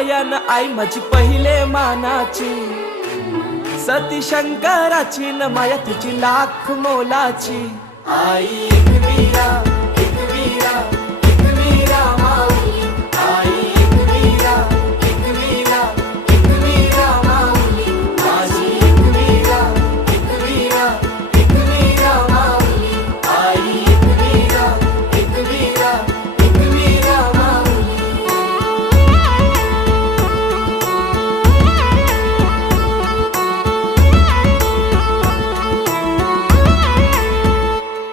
माया न आई माझी पहिले मानाची, सती शंकराची न माया तिची लाख मोलाची. आई एकविरा